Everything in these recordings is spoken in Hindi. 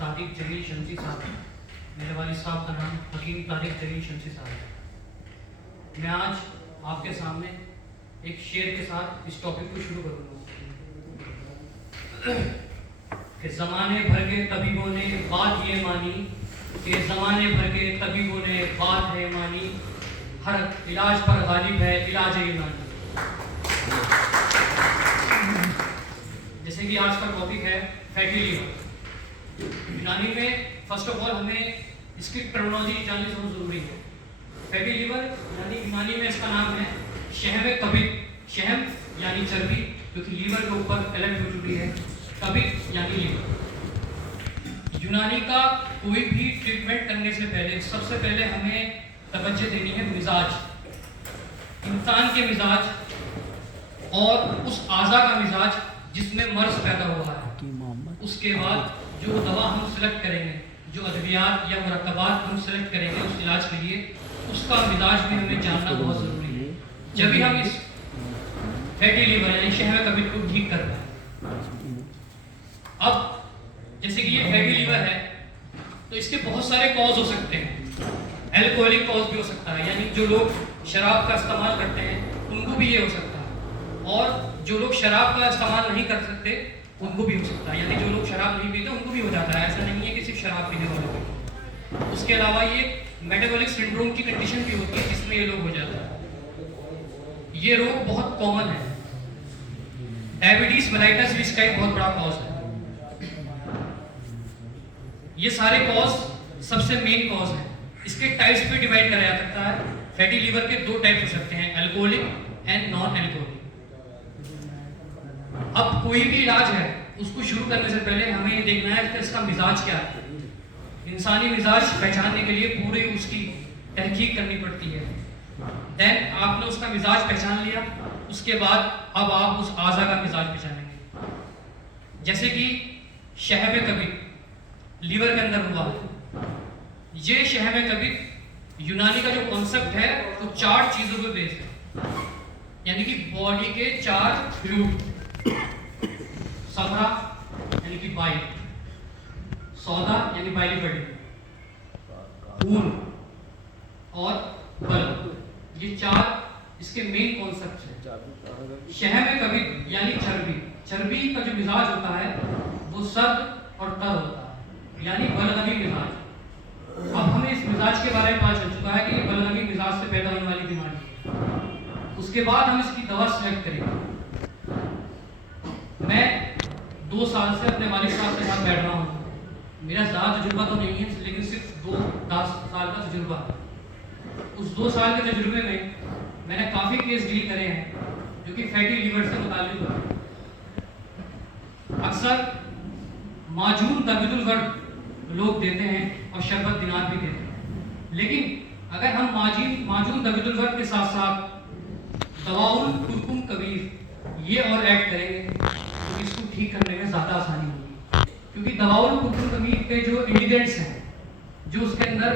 तारिक जलील शमसी साहब, मेरे वालिद साहब का नाम हकीम तारिक जलील शमसी साहब है। मैं आज आपके सामने एक शेर के साथ इस टॉपिक को शुरू करूँगा कि ज़माने भर के तबीबों ने बात ये मानी, कि ज़माने भर के तबीबों ने बात है मानी, हर इलाज पर गालिब है इलाज यूनानी। जैसे कि आज का टॉपिक है फैटी लीवर। यूनानी में फर्स्ट ऑफ ऑल हमें इसकी टर्मिनोलॉजी जाननी बहुत ज़रूरी है। फैटी लीवर यानी यूनानी में इसका नाम है शहम कबिद। शहम यानी चर्बी जो कि लीवर के ऊपर कलेक्ट हो चुकी है, कबिद यानी लीवर। यूनानी का कोई भी ट्रीटमेंट करने से पहले सबसे पहले हमें तवज्जो देनी है मिजाज, इंसान के मिजाज और उस आज़ा का मिजाज जिसमें मर्ज पैदा हुआ है। उसके बाद जो दवा हम सिलेक्ट करेंगे, जो अद्वियात या मुरक्कबात हम सिलेक्ट करेंगे उस इलाज के लिए, उसका मिजाज भी हमें जानना बहुत ज़रूरी है, जब भी हम इस फैटी लीवर यानी शहम कबिद को ठीक कर पाए। अब जैसे कि ये फैटी लीवर है तो इसके बहुत सारे कॉज हो सकते हैं। एल्कोहलिक कॉज भी हो सकता है, यानी जो लोग शराब का इस्तेमाल करते हैं उनको भी ये हो सकता है, और जो लोग शराब का इस्तेमाल नहीं कर सकते उनको भी हो सकता है, यानी जो लोग शराब नहीं पीते उनको भी हो जाता है। ऐसा नहीं है कि सिर्फ शराब पीने वालों को। उसके अलावा ये मेटाबॉलिक सिंड्रोम की कंडीशन भी होती है जिसमें ये लोग हो जाता है। ये रोग बहुत कॉमन है। डायबिटीज मेलाइटस भी इसका एक बहुत बड़ा कॉज है। ये सारे कॉज सबसे मेन कॉज है। इसके टाइप्स पे डिवाइड कराया जा सकता है। फैटी लीवर के दो टाइप हो सकते हैं, अल्कोहलिक एंड नॉन अल्कोहलिक। अब कोई भी इलाज है उसको शुरू करने से पहले हमें ये देखना है कि इसका मिजाज क्या है। इंसानी मिजाज पहचानने के लिए पूरी उसकी तहकीक करनी पड़ती है। देन आपने उसका मिजाज पहचान लिया, उसके बाद अब आप उस आज़ा का मिजाज पहचानेंगे। जैसे कि शहम कबिद लीवर के अंदर हुआ है। ये शहम कबिद यूनानी का जो कॉन्सेप्ट है वो 4 चीजों पे बेस्ड है, यानी कि बॉडी के 4 फ्लूइड, सफरा यानी कि बाइल, सौदा यानी बाइली बॉडी, खून और बल, ये 4 इसके मेन कॉन्सेप्ट है। शहम कबिद यानी चर्बी। चर्बी का जो मिजाज होता है वो सर्द और तर होता है, यानी बलगमी मिजाज। अब हमें इस मिजाज के बारे में पता चल चुका है कि ये बलगमी मिजाज से पैदा होने वाली बीमारी है। उसके बाद हम इसकी दवा सिलेक्ट करेंगे। मैं 2 साल से अपने वालिद साहब के साथ बैठ रहा हूँ। मेरा ज़्यादा तजुर्बा तो नहीं है, लेकिन सिर्फ 10 साल का तजुर्बा है। उस 2 साल के तजुर्बे में मैंने काफ़ी केस डील करे हैं जो कि फैटी लीवर से मुताल्लिक है। अक्सर माजून तबीदुल वर्द लोग देते हैं और शरबत दिनार भी देते हैं, लेकिन अगर हम माजून तबीदुल वर्द के साथ साथ दवाउल कुरकुम कबीर ये और ऐड करेंगे तो इसको ठीक करने में ज़्यादा आसानी होगी। क्योंकि दवाउल कुरकुम कबीर के जो इंग्रीडियंट्स हैं, जो उसके अंदर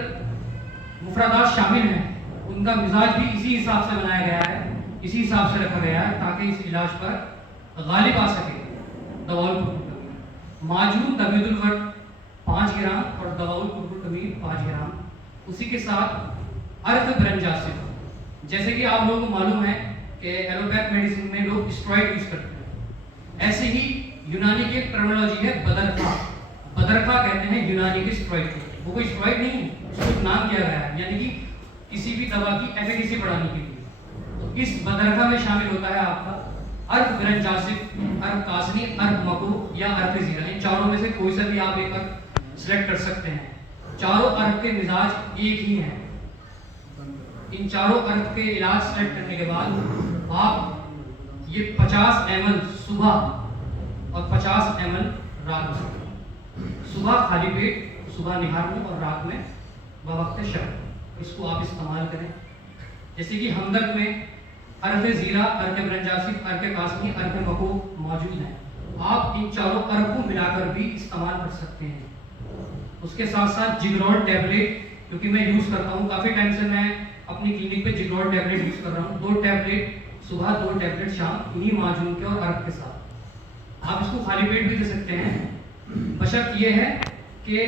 मुफरादात शामिल हैं, उनका मिजाज भी इसी हिसाब से बनाया गया है, इसी हिसाब से रखा गया है ताकि इस इलाज पर गालिब आ सके दवाउल कुरकुम कबीर। माजून तबीदुल वर्द 5 ग्राम और दवाउल कुरकुम कबीर 5 ग्राम, उसी के साथ अर्क ब्रंजासिब। जैसे कि आप लोगों को मालूम है कि एलोपैथ मेडिसिन में लोग स्टेरॉइड यूज करते हैं, ऐसे ही यूनानी की एक टर्मिनोलॉजी है बदरखा। बदरखा कहते हैं यूनानी के स्टेरॉइड को। वो कोई स्टेरॉइड नहीं है, उसको नाम दिया गया है, यानी कि किसी भी दवा की एफिकेसी बढ़ाने के लिए। तो इस बदरखा में शामिल होता है आपका अर्क ब्रंजासिब, अर्क कासनी, अर्क मकू या अर्क जीरा। इन चारों में से कोई सा भी आप एक अर्क सिलेक्ट कर सकते हैं। चारों अर्क के मिजाज एक ही हैं। इन चारों अर्क के इलाज सेलेक्ट करने के बाद आप ये 50 ml सुबह और 50 ml रात में, सुबह खाली पेट, सुबह निहार में और रात में बवक्त शब, इसको आप इस्तेमाल करें। जैसे कि हमदर्द में अर्क जीरा, अर्क ब्रंजासिब, अर्क कासनी, अर्क मकू मौजूद हैं। आप इन चारों अर्क को मिलाकर भी इस्तेमाल कर सकते हैं। उसके साथ साथ जिगरॉल टैबलेट, क्योंकि मैं यूज़ करता हूँ काफ़ी टाइम से, मैं अपनी क्लिनिक पे जिगरॉल टैबलेट यूज़ कर रहा हूँ। 2 टैबलेट सुबह, 2 टैबलेट शाम, इन्हीं माजून के और अर्क के साथ। आप इसको खाली पेट भी दे सकते हैं, बशर्त ये है कि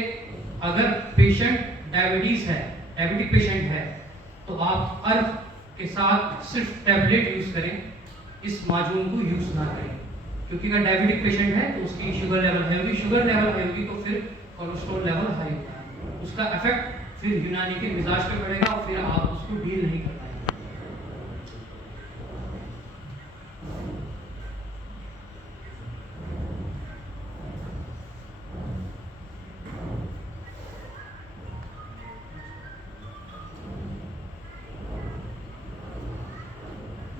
अगर पेशेंट डायबिटिक पेशेंट है, तो आप अर्फ के साथ सिर्फ टैबलेट यूज करें, इस माजून को यूज ना करें। क्योंकि अगर डायबिटिक पेशेंट है तो उसकी शुगर लेवल हाई होगी, शुगर लेवल हाई होगी तो फिर कोलेस्ट्रॉल लेवल हाई होगा, उसका इफेक्ट फिर यूनानी के मिजाज पे पड़ेगा और फिर आप उसको डील नहीं कर पाएंगे।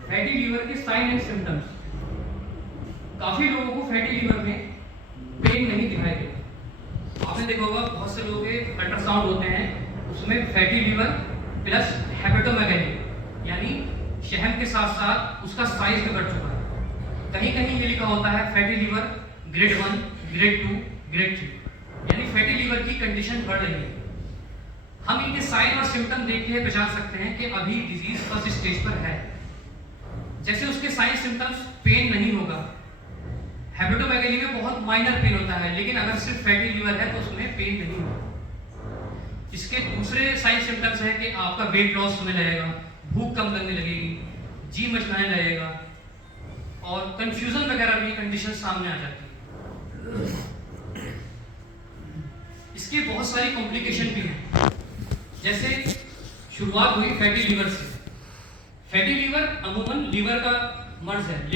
फैटी लीवर के साइन एंड सिम्टम्स। काफी लोगों को फैटी लीवर में पेन नहीं दिखाई देता। आपने देखा होगा बहुत से लोगों के अल्ट्रासाउंड होते हैं, उसमें फैटी लीवर प्लस हेपेटोमेगाली यानी शहम के साथ साथ उसका साइज भी बढ़ चुका है। कहीं कहीं ये लिखा होता है fatty liver grade 1, grade 2, grade 3, यानी फैटी लीवर की कंडीशन बढ़ रही है। हम इनके साइन और सिम्टम देख के पहचान सकते हैं कि अभी डिजीज फर्स्ट स्टेज पर है। जैसे उसके साइन सिम्टम्स, पेन नहीं होगा, हेपेटोमेगाली में बहुत माइनर पेन होता है, लेकिन अगर सिर्फ फैटी लीवर है तो उसमें पेन नहीं होगा। इसके दूसरे साइन सिम्टम्स है कि आपका वेट लॉस होने लगेगा, भूख कम लगने लगेगी, जी मचलाने लगेगा और कंफ्यूजन वगैरह भी कंडीशन सामने आ जाती है। इसके बहुत सारी कॉम्प्लिकेशन भी हैं। जैसे शुरुआत हुई फैटी लीवर से। फैटी लीवर अमूमन लीवर का मर्ज है।